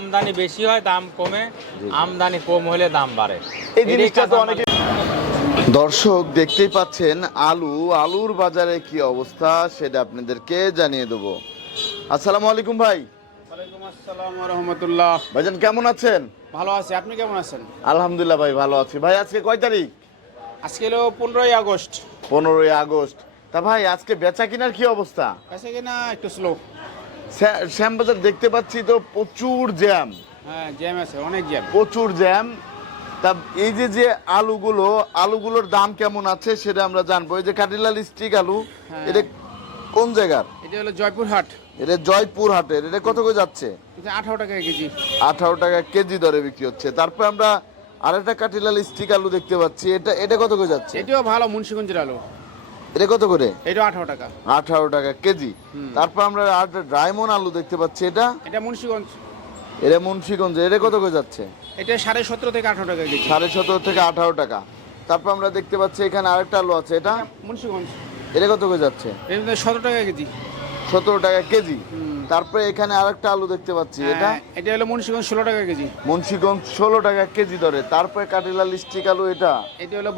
আমদানি বেশি হয় দাম কমে, আমদানি কম হলে দাম বাড়ে। এই জিনিসটা তো অনেকে দর্শক দেখতেই পাচ্ছেন আলুর বাজারে কি অবস্থা সেটা আপনাদেরকে জানিয়ে দেবো। আসসালামু আলাইকুম ভাই। ওয়ালাইকুম আসসালাম ওয়া রাহমাতুল্লাহ। ভাইজান কেমন আছেন? ভালো আছি, আপনি কেমন আছেন? আলহামদুলিল্লাহ ভাই ভালো আছি। ভাই আজকে কয় তারিখ? আজকে হলো 15ই আগস্ট। 15ই আগস্ট। তা ভাই আজকে বেচা কিনার কি অবস্থা? কাছে কিনা একটু স্লো। শ্যামবাজার দেখতে পাচ্ছি তো প্রচুর জ্যাম। হ্যাঁ, জ্যাম আছে, অনেক জ্যাম। প্রচুর জ্যাম। তা এই যে আলুগুলোর দাম কেমন আছে সেটা আমরা জানবো। এই যে কাটিলাল স্টিক আলু, হ্যাঁ। এটা কোন জায়গার? এটা হলো জয়পুরহাট। এটা জয়পুর হাটের। এটা কত করে যাচ্ছে? এটা 18 টাকা কেজি। 18 টাকা কেজি দরে বিক্রি হচ্ছে। তারপর আমরা আরেকটা কাটিলাল স্টিক আলু দেখতে পাচ্ছি, এটা কত করে যাচ্ছে? এটাও ভালো, মুন্সিগঞ্জের আলু। এটা কত করে? এটাও 18 টাকা। 18 টাকা কেজি। তারপর আমরা আরেকটা ডায়মন্ড আলু দেখতে পাচ্ছি, এটা মুন্সিগঞ্জ। এটা মুন্সিগঞ্জে। এটা কত করে যাচ্ছে? এটা 17.5 থেকে 18 টাকা কেজি। 17.5 থেকে 18 টাকা। তারপর আমরা দেখতে পাচ্ছি এখানে আরেকটা আলু আছে, এটা মুন্সিগঞ্জ। এটা কত করে যাচ্ছে? এটা 17 টাকা কেজি। 17 টাকা কেজি। তারপরে এখানে আরেকটা আলু দেখতে পাচ্ছি, এটা হলো মুন্সিগঞ্জ 16 টাকা কেজি। মুন্সিগঞ্জ 16 টাকা কেজি দরে। তারপরে কাটিলাল স্টিক আলু, এটা হলো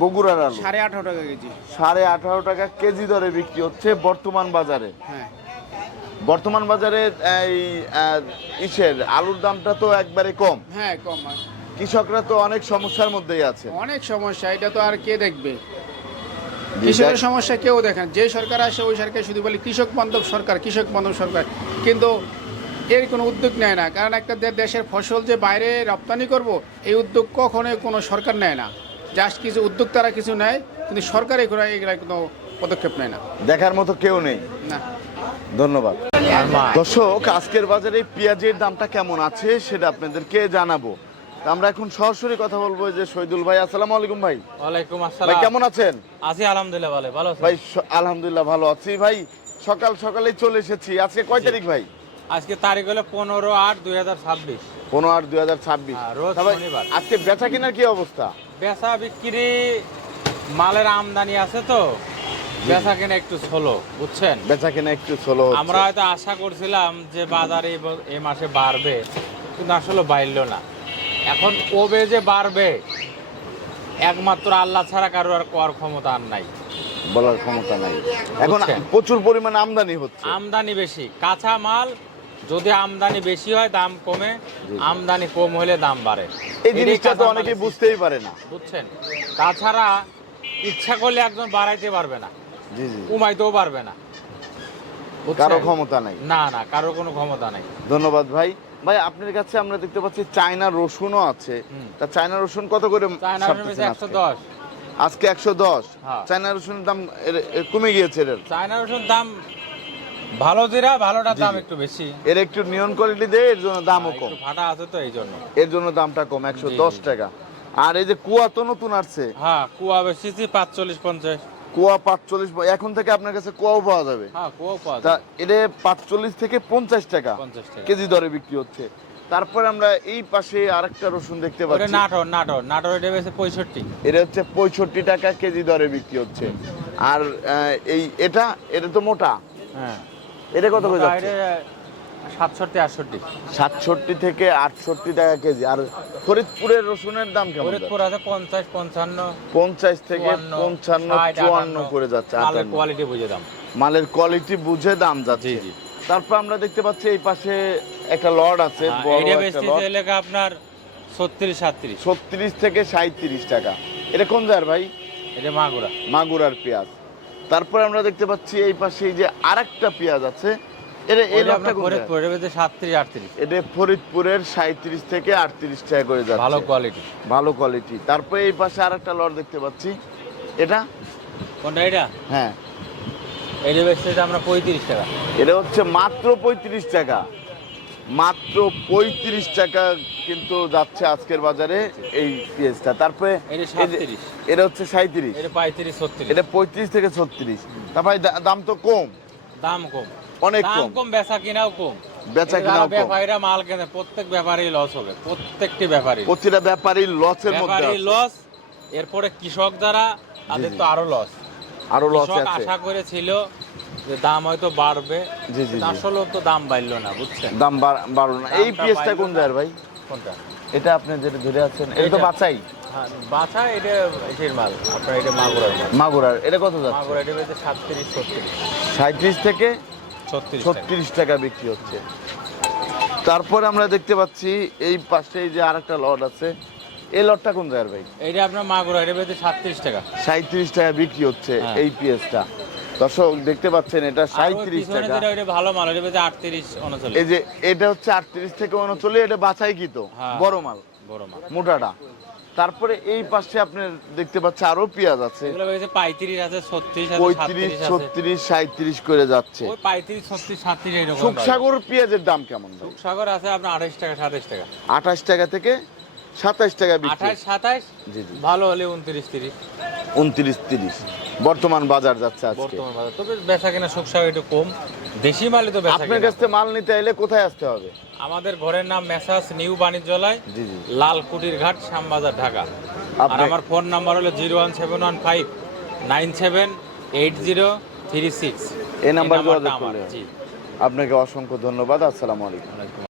বগুড়ার আলু 18.5 টাকা কেজি। 18.5 টাকা কেজি দরে বিক্রি হচ্ছে বর্তমান বাজারে। হ্যাঁ, বর্তমান বাজারে এই আলুর দামটা তো একবারে কম। হ্যাঁ কম। কৃষকরা তো অনেক সমস্যার মধ্যেই আছে। অনেক সমস্যা, এটা তো আর কে দেখবে? কৃষকের সমস্যা কেউ দেখেন। যে সরকার আসে ওই সরকার শুধু বলে কৃষক বান্ধব সরকার, কৃষক বান্ধব সরকার, কিন্তু এর কোনো উদ্যোগ নেয় না। কারণ একটা দেশের ফসল যে বাইরে রপ্তানি করব, এই উদ্যোগ কখনোই কোনো সরকার নেয় না। জাস্ট কিছু উদ্যোগ তারা কিছু নেয়, কিন্তু সরকার এগুলো কোনো পদক্ষেপ নেয় না। দেখার মতো কেউ নেই। না। ধন্যবাদ দর্শক। আজকের বাজারে পেঁয়াজের দামটা কেমন আছে সেটা আপনাদেরকে জানাবো। তা আমরা এখন সরাসরি কথা বলবো যে শহীদুল ভাই। আসসালামু আলাইকুম ভাই। ওয়ালাইকুম ভাই আসসালাম। কেমন আছেন? আছি আলহামদুলিল্লাহ, ভালো আছি ভাই আলহামদুলিল্লাহ ভালো আছি ভাই। সকালেই চলে এসেছি। আজকে কয় তারিখ ভাই? আজকে তারিখ হলো 15/8/2026। 15/8/2026। রোজ তা ভাই, শনিবার। আজকে বেচা কিনার কি অবস্থা? বেচা বিক্রি, মালের আমদানি আছে তো বেচা কিনা একটু স্লো, বুঝছেন। বেচা কিনা একটু স্লো হচ্ছে। আমরা হয়তো আশা করছিলাম যে বাজারে এই মাসে বাড়বে, কিন্তু আসলে বাড়লো না। এখন কবে যে বাড়বে একমাত্র আল্লাহ ছাড়া কারো আর কোয়ার ক্ষমতা আর নাই, বলার ক্ষমতা নাই। এখন বুঝছেন। প্রচুর পরিমাণে আমদানি হচ্ছে। আমদানি বেশি, কাঁচা মাল যদি আমদানি বেশি হয় দাম কমে, আমদানি কম হলে দাম বাড়ে। এই জিনিসটা তো অনেকে বুঝতেই পারে না, বুঝছেন। তাছাড়া ইচ্ছা করলে একজন বাড়াইতে পারবে না, জি জি, কমাইতেও পারবে না, বুঝছেন? কারো ক্ষমতা নাই। না, কারো কোনো ক্ষমতা নাই। ধন্যবাদ ভাই। ভাই আপনার কাছে আমরা দেখতে পাচ্ছি চায়না রসুনও আছে। তা চায়না রসুন কত করে চায়না ছাড়তেছেন আজকে? 110। আজকে 110। হ্যাঁ। চায়না রসুনের দাম কমে গিয়েছে। চায়না রসুন দাম ভালো, জিরা ভালোটার দাম একটু বেশি। এর একটু নিয়ন কোয়ালিটি দেয়, এর জন্য দামও কম। একটু ফাটা আছে তো এই জন্য। এর জন্য দামটা কম, 110 টাকা। আর এই যে কুয়া তো নতুন আসছে। হ্যাঁ, কুয়া বেশি 45-50। কুয়া 45। এখন থেকে আপনার কাছে কুয়াও পাওয়া যাবে। হ্যাঁ, কুয়া পাওয়া তা যায়। এটা 45 থেকে 50 টাকা 50 টাকা কেজি দরে বিক্রি হচ্ছে। তারপরে আমরা এই পাশে আরেকটা রসুন দেখতে ওটা পাচ্ছি। নাটোর এটা বেশি 65। এটা হচ্ছে 65 টাকা কেজি দরে বিক্রি হচ্ছে। আর এটা তো মোটা। হ্যাঁ, এটা কত করে যাচ্ছে? 67-68। 67 থেকে 68 টাকা কেজি। আর ফরিদপুরের রসুনের দাম কেমন? ফরিদপুর আছে 50-55। 50 থেকে 55 54 করে যাচ্ছে। মালের 58 কোয়ালিটি বুঝে দাম। মালের কোয়ালিটি বুঝে দাম যাচ্ছে। জি। তারপর আমরা দেখতে পাচ্ছি এই পাশে একটা লট আছে, বড় এটা একটা বেশি লট। এলাকা আপনার 36-37। 36 থেকে 37 টাকা। এটা কোন জায়গার ভাই? এটা মাগুরা। মাগুরার পেঁয়াজ। তারপরে আমরা দেখতে পাচ্ছি এই পাশে এই যে আরেকটা পেঁয়াজ আছে। এই লটটা কোন জায়গার? ফরিদপুর এটা বেশি 37-38। এটা ফরিদপুরের 37 থেকে 38 টাকা করে যাচ্ছে। ভালো কোয়ালিটি। ভালো কোয়ালিটি। তারপরে এই পাশে আরেকটা লট দেখতে পাচ্ছি। এটা কোনটা এটা? হ্যাঁ, এটা বেশি আমরা 35 টাকা। এটা হচ্ছে মাত্র 35 টাকা। মাত্র 35 টাকা কিন্তু যাচ্ছে আজকের বাজারে এই পেঁয়াজটা। তারপরে এটা 37। এটা হচ্ছে 37। এটা 35-36। এটা 35 থেকে 36। তা ভাই দাম তো কম, দাম কম, অনেক দাম কম, বেচা কিনাও কম। বেচা কিনাও কম। ব্যাপারীরা মাল কেনে, প্রত্যেক ব্যাপারই লস হবে, প্রত্যেকটি ব্যাপারী। প্রতিটা ব্যাপারী লসের মধ্যে ব্যাপারী আছে। লস, এরপরে কৃষক যারা তাদের তো আরো লস। আরো লস কৃষক আছে। আশা করেছিল যে দাম হয়তো বাড়বে, জি, জি, জি। আসলে তো দাম বাড়লো না, বুঝছেন? দাম বাড়লো না। এই দামটা পেঁয়াজটা বাড়লো কোন না। জায়গার ভাই? কোনটা? এটা আপনি যেটা ধরে আছেন এটা তো এইটা। বাছাই হ্যাঁ, বাছা এটা এটির মাল, আপনার এটা মাগুরার মাল। মাগুরার। এটা কত যাচ্ছে? মাগুরা এটা বেঁচে 37-36। 37 থেকে 36 টাকা। 36 টাকা বিক্রি হচ্ছে। তারপরে আমরা দেখতে পাচ্ছি এই পাশে যে আরেকটা লট আছে, এই লটটা কোন জায়গার ভাই? এইটা আপনার মাগুরা, এটা বেঁচে 37 টাকা। 37 টাকা বিক্রি হচ্ছে হ্যাঁ। এই পেঁয়াজটা। দর্শক দেখতে পাচ্ছেন এটা আর ওই 37 পিছনে টাকা। যেটা ওইটা ভালো মাল, এটা বেঁচে 38-39। এই যে এটা হচ্ছে 38 থেকে 39, এটা বাছাই কি তো হ্যাঁ। বড় মাল, বড় মাল। মোটাটা। তারপরে এই পাশে আপনি দেখতে পাচ্ছেন আরো পেঁয়াজ আছে, এগুলো বেঁচে 35 আছে, 36 আছে, 35, 37 আছে। 36, 37 করে যাচ্ছে। ওই 35, 36, 37 এরকম। সুখসাগর পেঁয়াজের দাম কেমন ভাই? সাগর আছে আপনার 28 টাকা, 27 টাকা। 28 টাকা থেকে 27 টাকা বিক্রি। 28, 27, জি জি। ভালো হলে 29, 30 29, 30 বর্তমান বাজার যাচ্ছে আজকে। বর্তমান বাজার। তবে বেচা কেনা সুখসাগর একটু কম, দেশি মালই তো বেচা আপনার কেনা। কাছ থেকে মাল নিতে এলে কোথায় আসতে হবে? আমাদের ঘরের নাম মেসাস নিউ বাণিজ্যালয়, জি জি। লালকুটির ঘাট, শ্যামবাজার, ঢাকা। আর আপনি- আমার ফোন নাম্বার হলো 01715 978036। এই নাম্বার যোগাযোগ আমার। করলে হবে। জি। আপনাকে অসংখ্য ধন্যবাদ। আসসালামু আলাইকুম।